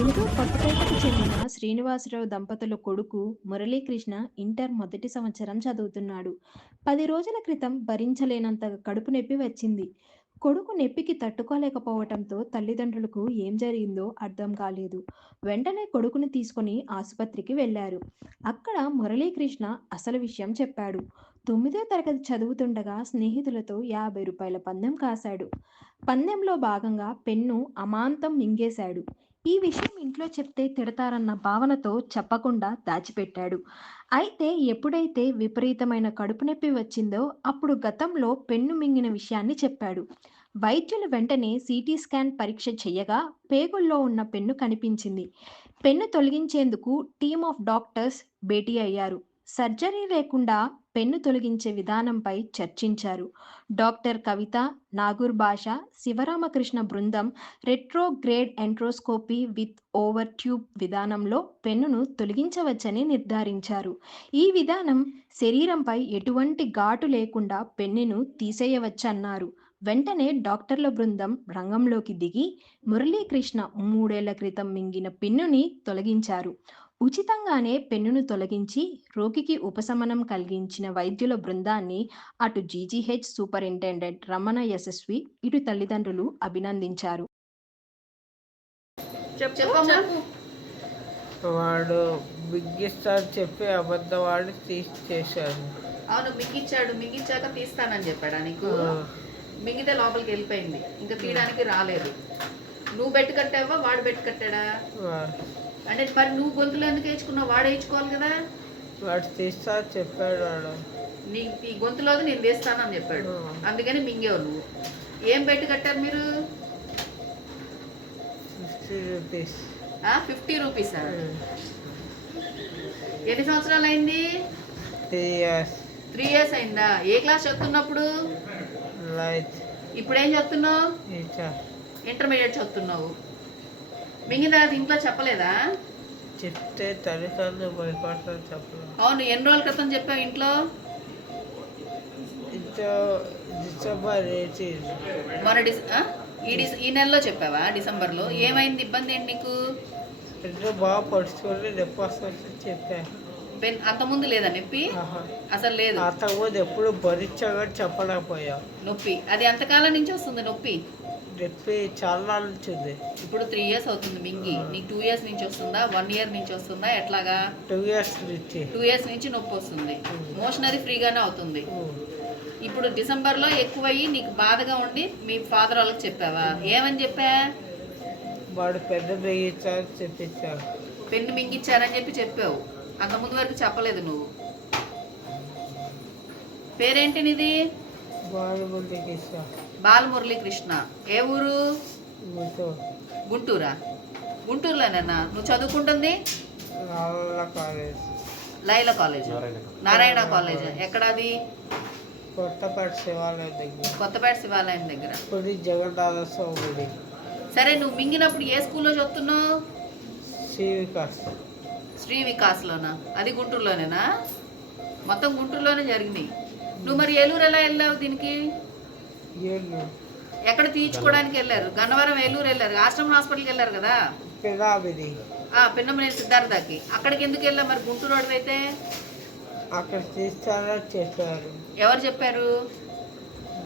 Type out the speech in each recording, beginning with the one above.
గుంటూరు కొత్తపేటకు చెందిన శ్రీనివాసరావు దంపతుల కొడుకు మురళీకృష్ణ ఇంటర్ మొదటి సంవత్సరం చదువుతున్నాడు. 10 రోజుల క్రితం భరించలేనంత కడుపు నొప్పి వచ్చింది. కొడుకు నొప్పికి తట్టుకోలేకపోవటంతో తల్లిదండ్రులకు ఏం జరిగిందో అర్థం కాలేదు. వెంటనే కొడుకుని తీసుకుని ఆసుపత్రికి వెళ్లారు. అక్కడ మురళీకృష్ణ అసలు విషయం చెప్పాడు. 9వ తరగతి చదువుతుండగా స్నేహితులతో రూ. 50 పందెం కాశాడు. పందెంలో భాగంగా పెన్ను అమాంతం మింగేశాడు. ఈ విషయం ఇంట్లో చెప్తే తిడతారన్న భావనతో చెప్పకుండా దాచిపెట్టాడు. అయితే ఎప్పుడైతే విపరీతమైన కడుపు నొప్పి వచ్చిందో అప్పుడు గతంలో పెన్ను మింగిన విషయాన్ని చెప్పాడు. వైద్యులు వెంటనే సిటీ స్కాన్ పరీక్ష చేయగా పేగుల్లో ఉన్న పెన్ను కనిపించింది. పెన్ను తొలగించేందుకు టీమ్ ఆఫ్ డాక్టర్స్ భేటీ అయ్యారు. సర్జరీ లేకుండా పెన్ను తొలగించే విధానంపై చర్చించారు. డాక్టర్ కవిత, నాగూర్ భాష, శివరామకృష్ణ బృందం retrograde enteroscopy with over tube విధానంలో పెన్నును తొలగించవచ్చని నిర్ధారించారు. ఈ విధానం శరీరంపై ఎటువంటి ఘాటు లేకుండా పెన్నును తీసేయవచ్చన్నారు. వెంటనే డాక్టర్ల బృందం రంగంలోకి దిగి మురళీకృష్ణ 3 ఏళ్ల క్రితం మింగిన పెన్నుని తొలగించారు. ఉచితంగానే పెన్నును తొలగించి రోగికి ఉపశమనం కలిగించిన వైద్యుల బృందాన్ని అటు జీజీహెచ్ సూపరింటెండెంట్ రమణ యశస్వి, ఇటు తల్లిదండ్రులు అభినందించారు. వాడు బిగ్గిస్తాడు చెప్పి అబద్ధం వాడి చేశాడు. అవును, మింగిచ్చాడు. మింగిచ్చాక తీస్తానని చెప్పాడా నీకు? మింగితే లోపలికి వెళ్ళిపోయింది, ఇంకా తీయడానికి రాలేదు. నువ్వు బెట్టు కట్టావా, వాడు బెట్టు కట్టాడా? అంటే మరి నువ్వు గొంతులో ఎందుకు వేయించుకున్నావు? వాడు వేయించుకోవాలి కదా. వాడు తీస్తా చెప్పాడు. వాడు నీ ఈ గొంతులోది నేను తీస్తానని చెప్పాడు, అందుకని మింగేవు నువ్వు. ఏం బెట్టు కట్టారు మీరు? 50 రూపీస్. 50 రూపీసా? ఎన్ని సంవత్సరాలు అయింది? 3 years. 3 years అయిందా? ఏ క్లాస్ చదువుతున్నప్పుడు? ఇప్పుడు ఏం చదువుతున్నావు? ఇంటర్మీడియట్ చదువుతున్నావు. మింగిన తర్వాత ఇంట్లో చెప్పలేదా? చెప్తే తల్లిదండ్రులు భయపడతారు. చెప్పలేదు. అవును, ఎన్ని రోజుల క్రితం చెప్పావు ఇంట్లో? డిసెంబర్ 18. మన ఈ నెలలో చెప్పావా? డిసెంబర్లో. ఏమైంది? ఇబ్బంది ఏంటి నీకు? బాగా పడుచుకొని నొప్పి వస్తుంది చెప్పాను. అంతకుముందు లేదా నొప్పి? అసలు లేదు. అంతకుముందు ఎప్పుడు భరించగా చెప్పలేకపోయా నొప్పి. అది ఎంతకాలం నుంచి వస్తుంది నొప్పి? నొప్పి చాలా నాள் నుంచి ఉంది. ఇప్పుడు 3 years అవుతుంది మింగి. నీకు 2 years నుంచి వస్తుందా, 1 year నుంచి వస్తుందా, ఎట్లాగా? 2 years నుంచి. 2 years నుంచి నొప్పి వస్తుంది. మోషన్ అది ఫ్రీగానే అవుతుంది. ఇప్పుడు డిసెంబర్లో ఎక్కువయ్యి నీకు బాధగా ఉండి మీ ఫాదర్ వాళ్ళకి చెప్పావా? ఏమని చెప్పా? వాడు పెద్ద మింగించారని చెప్పించారు. పెన్ను మింగిచ్చారని చెప్పావు. అంతకుముందు వరకు చెప్పలేదు నువ్వు. పేరేంటి నీది? బాలమురళీకృష్ణ. ఏ ఊరు? గుంటూరా? గుంటూరులోనేనా నువ్వు చదువుకుంటుంది? Laila college, Narayana college. ఎక్కడది? కొత్తపేట శివాలయం దగ్గర. కొత్తపేట శివాలయం దగ్గర. జగన్నాథ స్వామి. సరే, నువ్వు మింగినప్పుడు ఏ స్కూల్లో చదువుతున్నావు? శ్రీ వికాస్లోనా? అది గుంటూరులోనేనా? మొత్తం గుంటూరులోనే జరిగినాయి. నువ్వు మరి ఏలూరు ఎలా వెళ్ళావు దీనికి? ఎక్కడ తీయించుకోవడానికి వెళ్ళారు? గన్నవరం, ఏలూరు వెళ్ళారు. ఆశ్రమం హాస్పిటల్కి వెళ్ళారు కదా? పిన్నమనేని సిద్ధార్థకి. అక్కడికి ఎందుకు వెళ్ళా మరి? గుంటూరు రోడ్డు అయితే అక్కడ తీస్తారని చెప్పారు. ఎవరు చెప్పారు?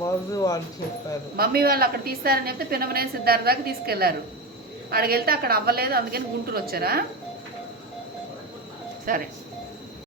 మమ్మీ వాళ్ళు చెప్పారు. మమ్మీ వాళ్ళు అక్కడ తీస్తారని చెప్తే పిన్నమనేని సిద్ధార్థకి తీసుకెళ్లారు. అక్కడికి వెళ్తే అక్కడ అవ్వలేదు, అందుకని గుంటూరు వచ్చారా? సరే.